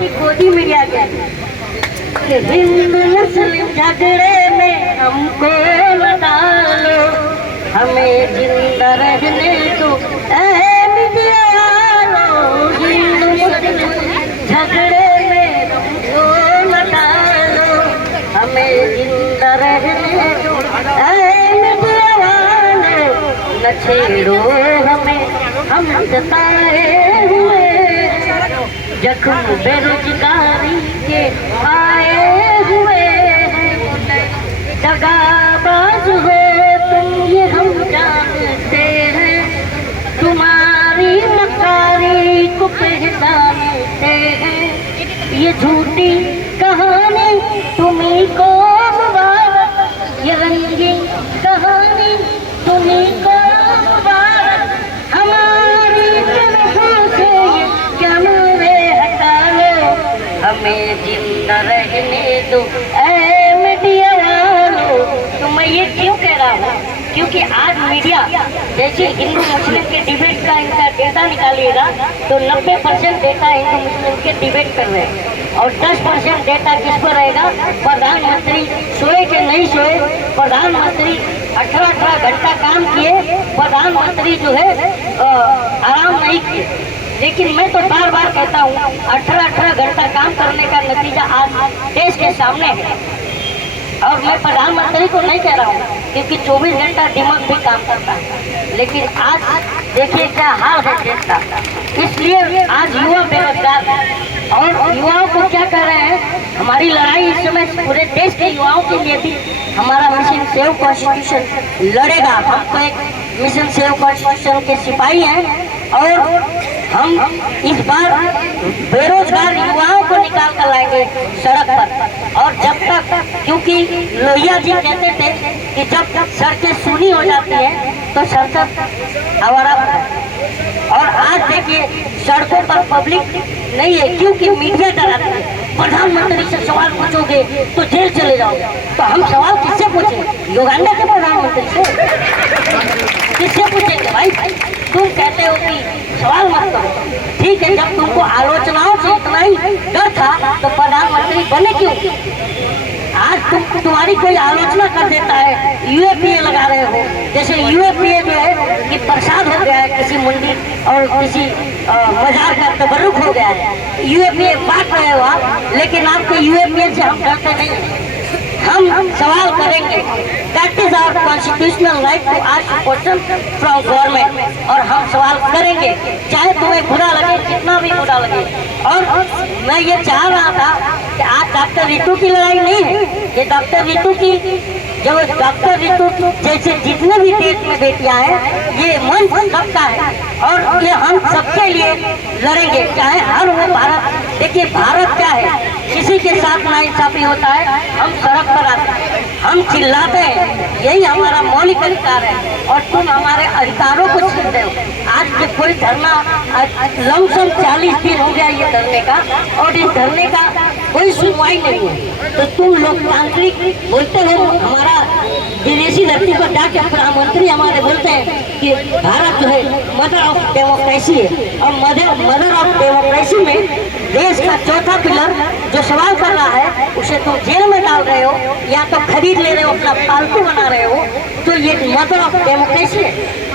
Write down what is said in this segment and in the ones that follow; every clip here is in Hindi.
कि गोदी मीडिया के हिंदू मुस्लिम झगड़े में हमको लगा लो, हमें जिंदा रहने दो मीडिया वालों। हिंदू मुस्लिम झगड़े में हमको लगा लो, हमें जिंदा रहने दो मीडिया वालों। न छेड़ो हमें, हम जताए हुए जख्म बेरोजगारी के आए हुए हैं। दगाबाज हो तुम ये हम जानते हैं, तुम्हारी नकारी को पहचानते हैं। ये झूठी कहानी तुम्हीं को मुबारक, ये रंगीन कहानी तुम्हीं को मुबारक। हमारी तरफों से ये कैमरे हटा लो, हमें जिंदा रहने दो ऐ मीडिया वालों। तो मैं ये क्यों कह रहा हूँ, क्योंकि आज मीडिया जैसे हिंदू मुस्लिम के डिबेट का इनका डेटा निकालिएगा तो 90% डेटा हिंदू मुस्लिम के डिबेट कर रहे हैं, और 10% डेटा किस पर रहेगा, प्रधानमंत्री सोए के नहीं सोए, प्रधानमंत्री 18 घंटा काम किए, प्रधानमंत्री जो है आराम नहीं किए। लेकिन मैं तो बार बार कहता हूँ 18 घंटा काम करने का नतीजा आज देश के सामने है। और मैं प्रधानमंत्री को नहीं कह रहा हूँ क्योंकि 24 घंटा दिमाग भी काम करता है, लेकिन आज देखिए क्या हाल है देश का। इसलिए आज युवा बेरोजगार है, और युवाओं को क्या कर रहे हैं, हमारी लड़ाई इस समय पूरे देश के युवाओं के लिए भी हमारा मिशन सेव कॉन्स्टिट्यूशन लड़ेगा। हम तो एक मिशन सेव कॉन्स्टिट्यूशन के सिपाही हैं, और हम इस बार बेरोजगार युवाओं को निकाल कर लाएंगे सड़क पर। और जब तक, क्योंकि लोहिया जी कहते थे कि जब सड़कें सूनी हो जाती हैं तो संसद आवारा है। और आज देखिए सड़कों पर पब्लिक नहीं है क्योंकि मीडिया डराती है। प्रधानमंत्री से सवाल पूछोगे तो जेल चले जाओगे। तो हम सवाल किससे पूछें, युगांडा के प्रधानमंत्री से किससे पूछेंगे भाई? तुम कहते हो कि सवाल मत करो, ठीक है, जब तुमको आलोचनाओं से इतना ही डर था तो प्रधानमंत्री बने क्यों? आज तुम्हारी कोई आलोचना कर देता है, यूएपीए लगा रहे हो, जैसे यूएपीए जो है कि प्रसाद हो गया है किसी मंदिर और किसी मजार का तबर्रुक हो गया है। यूएपीए बांट रहे हो आप, लेकिन आपके यूएपीए से हम डरते नहीं। हम सवाल करेंगे, that is our constitutional right to ask question from government. और हम सवाल करेंगे चाहे तुम्हें बुरा लगे, कितना भी बुरा लगे। और मैं ये चाह रहा था कि आज डॉक्टर रितु की लड़ाई नहीं है, ये डॉक्टर रितु की, जब डॉक्टर रितु जैसे जितने भी देश में बेटियां हैं, ये मंच सबका है और ये हम सबके लिए लड़ेंगे, चाहे हर वो भारत। देखिए भारत क्या है, किसी के साथ नाइंसाफी होता है हम सड़क पर आते हैं, हम चिल्लाते हैं, यही हमारा मौलिक अधिकार है। और तुम हमारे अधिकारों को छीन रहे हो। आज ये कोई धरना लमसम 40 दिन हो गया ये धरने का, और इस धरने का कोई सुनवाई नहीं है। तो तुम लोकतांत्रिक बोलते हो, हमारा विदेशी धरती पर जाके प्रधानमंत्री हमारे बोलते हैं कि भारत जो है मदर ऑफ डेमोक्रेसी है, और मदर ऑफ डेमोक्रेसी में देश का चौथा पिलर जो सवाल कर रहा है उसे तुम जेल में डाल रहे हो या तो खरीद ले रहे हो, अपना पालतू बना रहे हो। तो ये मदर ऑफ डेमोक्रेसी है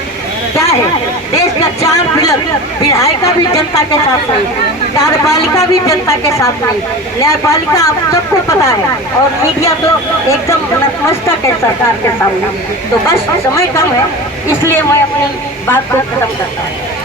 क्या है? देश का 4 पिलर, विधायिका भी जनता के साथ नहीं, कार्यपालिका भी जनता के साथ नहीं, न्यायपालिका आप सबको पता है, और मीडिया तो एकदम नतमस्तक है सरकार के सामने। तो बस समय कम है, इसलिए मैं अपनी बात को खत्म करता हूँ।